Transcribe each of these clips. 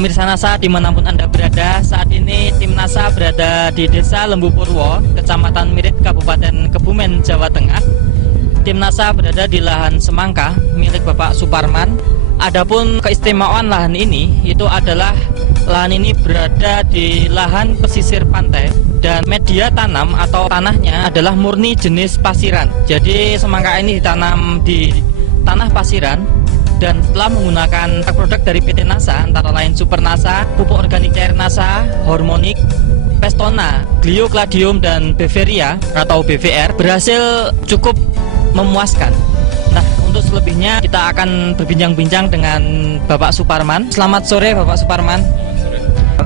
pemirsa NASA dimanapun Anda berada, saat ini tim NASA berada di Desa Lembu Purwo, Kecamatan Mirit, Kabupaten Kebumen, Jawa Tengah. Tim NASA berada di lahan semangka milik Bapak Suparman. Adapun keistimewaan lahan ini, itu adalah lahan ini berada di lahan pesisir pantai dan media tanam atau tanahnya adalah murni jenis pasiran. Jadi semangka ini ditanam di tanah pasiran. Dan setelah menggunakan produk dari PT NASA, antara lain Super NASA, pupuk organik cair NASA, Hormonik, Pestona, Gliocladium, dan Beveria atau BVR, berhasil cukup memuaskan. Nah, untuk selebihnya kita akan berbincang-bincang dengan Bapak Suparman. Selamat sore Bapak Suparman.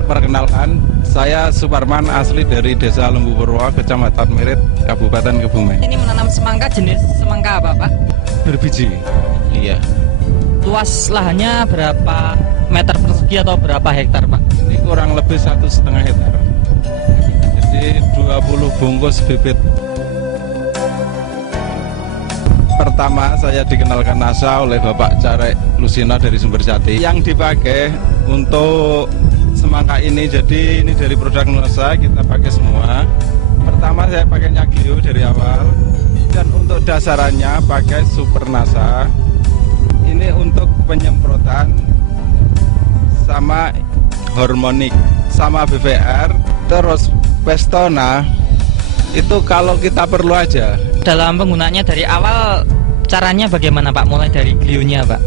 Perkenalkan, saya Suparman, asli dari Desa Lembu Purwo, Kecamatan Mirit, Kabupaten Kebumen. Ini menanam semangka, jenis semangka apa Pak? Berbiji. Iya. Luas lahannya berapa meter persegi atau berapa hektar Pak? Ini kurang lebih 1,5 hektar. Jadi 20 bungkus bibit. Pertama saya dikenalkan NASA oleh Bapak Carek Lusina dari Sumberjati. Yang dipakai untuk semangka ini, jadi ini dari produk NASA, kita pakai semua. Pertama saya pakainya Glio dari awal. Dan untuk dasarannya pakai Super NASA. Ini untuk penyemprotan sama Hormonik sama BVR, terus Pestona itu kalau kita perlu aja. Dalam penggunaannya dari awal caranya bagaimana Pak? Mulai dari Glio-nya Pak?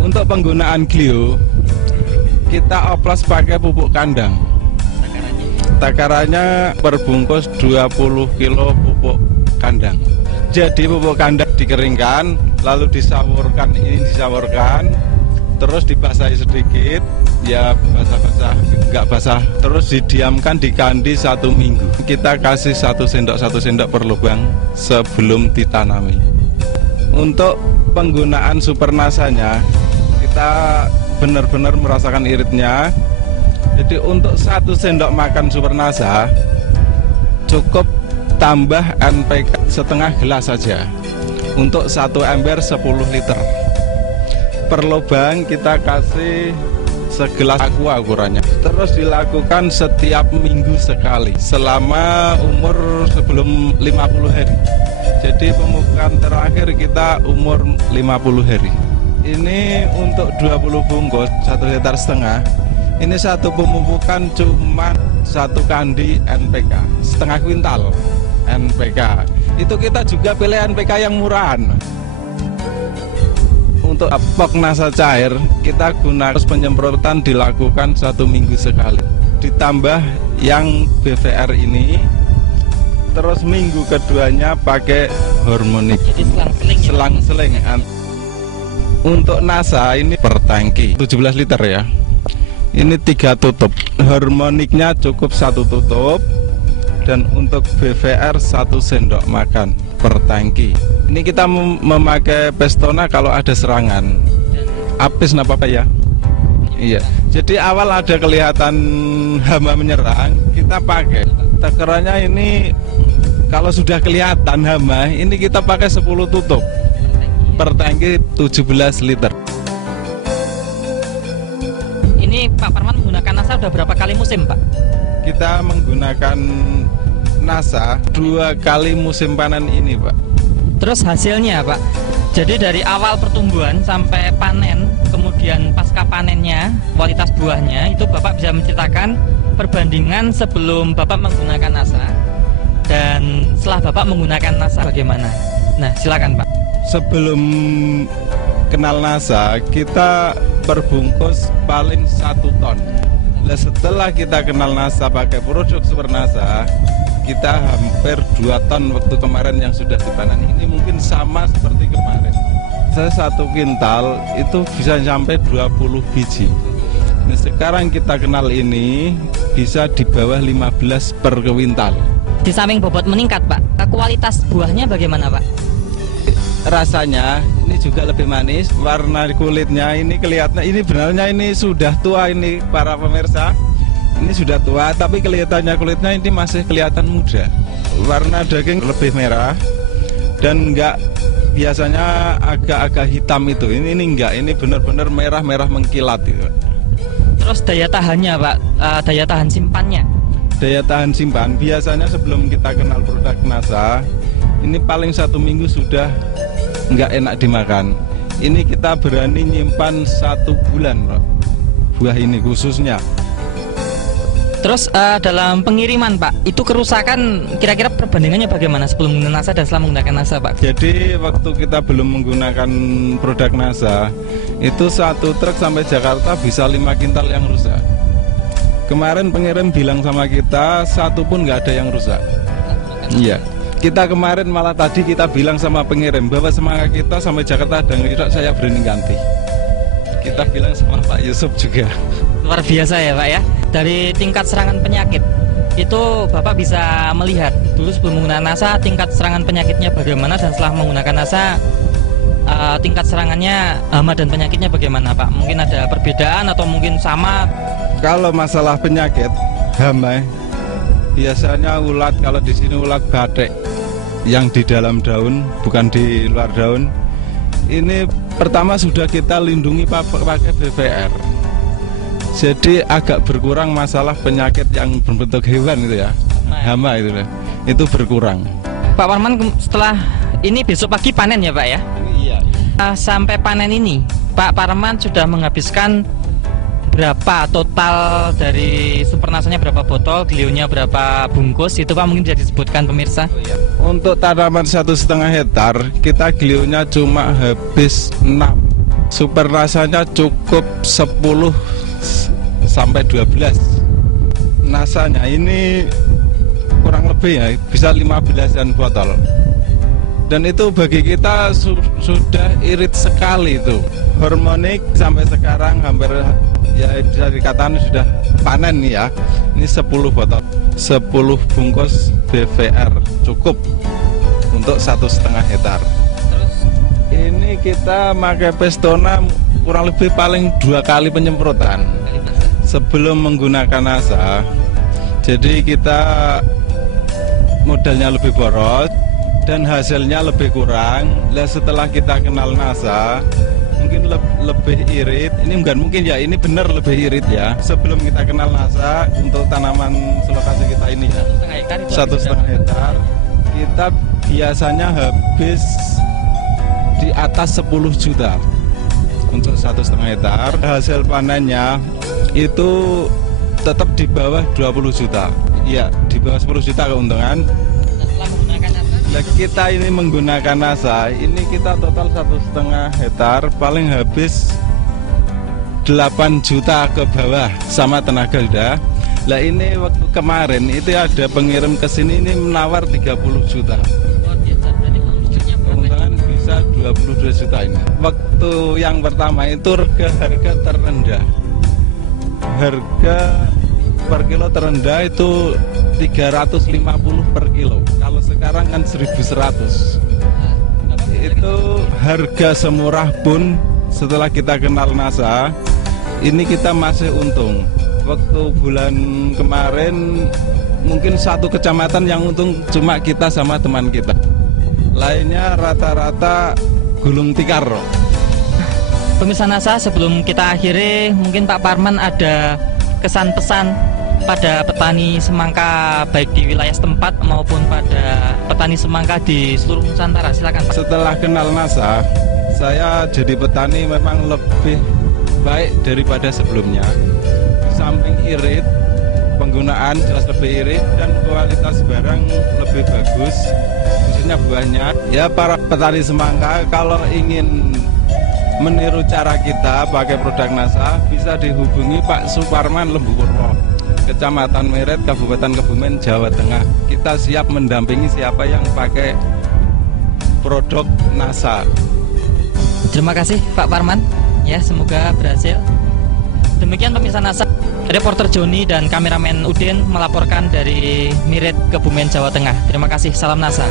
Untuk penggunaan Glio kita oplos pakai pupuk kandang. Takarannya per bungkus 20 kilo pupuk kandang. Jadi pupuk kandang dikeringkan, lalu disaurkan, terus dibasahi sedikit, ya basah-basah, nggak basah, terus didiamkan di kandi 1 minggu. Kita kasih 1 sendok per lubang sebelum ditanami. Untuk penggunaan Super NASA-nya, kita benar-benar merasakan iritnya. Jadi untuk 1 sendok makan Super NASA cukup tambah NPK setengah gelas saja. Untuk 1 ember 10 liter. Per lubang kita kasih segelas aqua ukurannya. Terus dilakukan setiap minggu sekali selama umur sebelum 50 hari. Jadi pemupukan terakhir kita umur 50 hari. Ini untuk 20 bungkus 1,5 liter. Ini satu pemupukan cuma 1 kandi NPK, setengah kuintal NPK. Itu kita juga pilih NPK yang murahan. Untuk pok NASA cair kita gunakan penyemprotan dilakukan 1 minggu sekali. Ditambah yang BVR ini, terus minggu keduanya pakai Hormonik. Jadi Selang-seling. Untuk NASA ini per tangki 17 liter ya. Ini 3 tutup. Hormoniknya cukup 1 tutup. Dan untuk BVR 1 sendok makan per tangki. Ini kita memakai Pestona kalau ada serangan. Apis napa apa ya? Iya. Jadi awal ada kelihatan hama menyerang, kita pakai. Takarannya ini kalau sudah kelihatan hama, ini kita pakai 10 tutup per tangki 17 liter. Ini Pak Parman menggunakan NASA udah berapa kali musim Pak? Kita menggunakan NASA 2 kali musim panen ini Pak. Terus hasilnya Pak, jadi dari awal pertumbuhan sampai panen, kemudian pasca panennya, kualitas buahnya, itu Bapak bisa menceritakan perbandingan sebelum Bapak menggunakan NASA dan setelah Bapak menggunakan NASA bagaimana? Nah silakan Pak. Sebelum kenal NASA, kita perbungkus paling 1 ton. Nah, setelah kita kenal NASA pakai produk Super NASA, kita hampir 2 ton waktu kemarin yang sudah dipanen. Ini mungkin sama seperti kemarin. Saya 1 kintal itu bisa sampai 20 biji. Nah, sekarang kita kenal ini bisa di bawah 15 per kuintal. Di samping bobot meningkat Pak, kualitas buahnya bagaimana Pak? Rasanya ini juga lebih manis, warna kulitnya ini kelihatan, ini benarnya ini sudah tua ini para pemirsa. Ini sudah tua tapi kelihatannya kulitnya ini masih kelihatan muda. Warna daging lebih merah dan enggak biasanya agak-agak hitam itu. Ini enggak, ini benar-benar merah-merah mengkilat itu. Terus daya tahannya Pak, daya tahan simpannya? Daya tahan simpan biasanya sebelum kita kenal produk NASA, ini paling 1 minggu sudah nggak enak dimakan. Ini kita berani nyimpan 1 bulan, Pak, buah ini khususnya. Terus dalam pengiriman Pak, itu kerusakan kira-kira perbandingannya bagaimana sebelum menggunakan NASA dan setelah menggunakan NASA Pak? Jadi waktu kita belum menggunakan produk NASA, itu 1 truk sampai Jakarta bisa 5 kintal yang rusak. Kemarin pengirim bilang sama kita 1 pun nggak ada yang rusak. Iya. Kita kemarin malah tadi kita bilang sama pengirim bahwa semangat kita sampai Jakarta ada yang rusak, saya berani ganti. Kita bilang sama Pak Yusuf juga. Luar biasa ya Pak ya. Dari tingkat serangan penyakit itu Bapak bisa melihat dulu sebelum menggunakan NASA tingkat serangan penyakitnya bagaimana, dan setelah menggunakan NASA tingkat serangannya hama dan penyakitnya bagaimana Pak? Mungkin ada perbedaan atau mungkin sama? Kalau masalah penyakit hama, biasanya ulat, kalau di sini ulat batik yang di dalam daun, bukan di luar daun. Ini pertama sudah kita lindungi pakai BVR. Jadi agak berkurang masalah penyakit yang berbentuk hewan itu ya, hama itu berkurang. Pak Parman, setelah ini besok pagi panen ya Pak ya? Iya. Sampai panen ini Pak Parman sudah menghabiskan berapa total dari supernasanya, berapa botol, glionya berapa bungkus, itu Pak mungkin bisa disebutkan pemirsa? Untuk tanaman 1,5 hektar kita glionya cuma habis 6, supernasanya cukup 10 sampai 12. Nasanya ini kurang lebih ya bisa 15-an botol, dan itu bagi kita sudah irit sekali itu. Harmonik sampai sekarang hampir ya bisa dikatakan sudah panen nih ya. Ini 10 botol, 10 bungkus BVR cukup untuk 1,5 hektar. Terus ini kita pakai Pestona kurang lebih paling 2 kali penyemprotan sebelum menggunakan NASA. Jadi kita modalnya lebih boros dan hasilnya lebih kurang. Nah, setelah kita kenal NASA mungkin lebih irit. Ini bukan mungkin ya, ini benar lebih irit ya. Sebelum kita kenal NASA untuk tanaman selokasi kita ini ya 1,5 hektar kita biasanya habis di atas 10 juta untuk 1,5 hektar. Hasil panennya itu tetap di bawah 20 juta. Iya, di bawah 10 juta keuntungan. setelah menggunakan NASA? Nah, kita ini menggunakan NASA, ini kita total 1,5 hektar paling habis 8 juta ke bawah sama tenaga sudah. Lah ini waktu kemarin itu ada pengirim ke sini ini menawar 30 juta. Luar biasa, berarti keuntungannya berapa? Keuntungan bisa 22 juta ini. Waktu yang pertama itu harga terendah. Harga per kilo terendah itu 350 per kilo. Kalau sekarang kan 1.100. Itu harga semurah pun setelah kita kenal NASA, ini kita masih untung. Waktu bulan kemarin mungkin 1 kecamatan yang untung cuma kita sama teman kita. Lainnya rata-rata gulung tikar. Pemirsa NASA, sebelum kita akhiri, mungkin Pak Parman ada kesan-pesan pada petani semangka baik di wilayah setempat maupun pada petani semangka di seluruh Nusantara. Silakan Pak. Setelah kenal NASA, saya jadi petani memang lebih baik daripada sebelumnya. Samping irit, penggunaan jelas lebih irit dan kualitas barang lebih bagus, khususnya buahnya. Ya, para petani semangka kalau ingin meniru cara kita pakai produk NASA bisa dihubungi Pak Suparman Lembu Purwo, Kecamatan Meret, Kabupaten Kebumen, Jawa Tengah. Kita siap mendampingi siapa yang pakai produk NASA. Terima kasih Pak Parman. Ya, semoga berhasil. Demikian pemirsa NASA, reporter Joni dan kameramen Udin melaporkan dari Miret, Kebumen, Jawa Tengah. Terima kasih, salam NASA.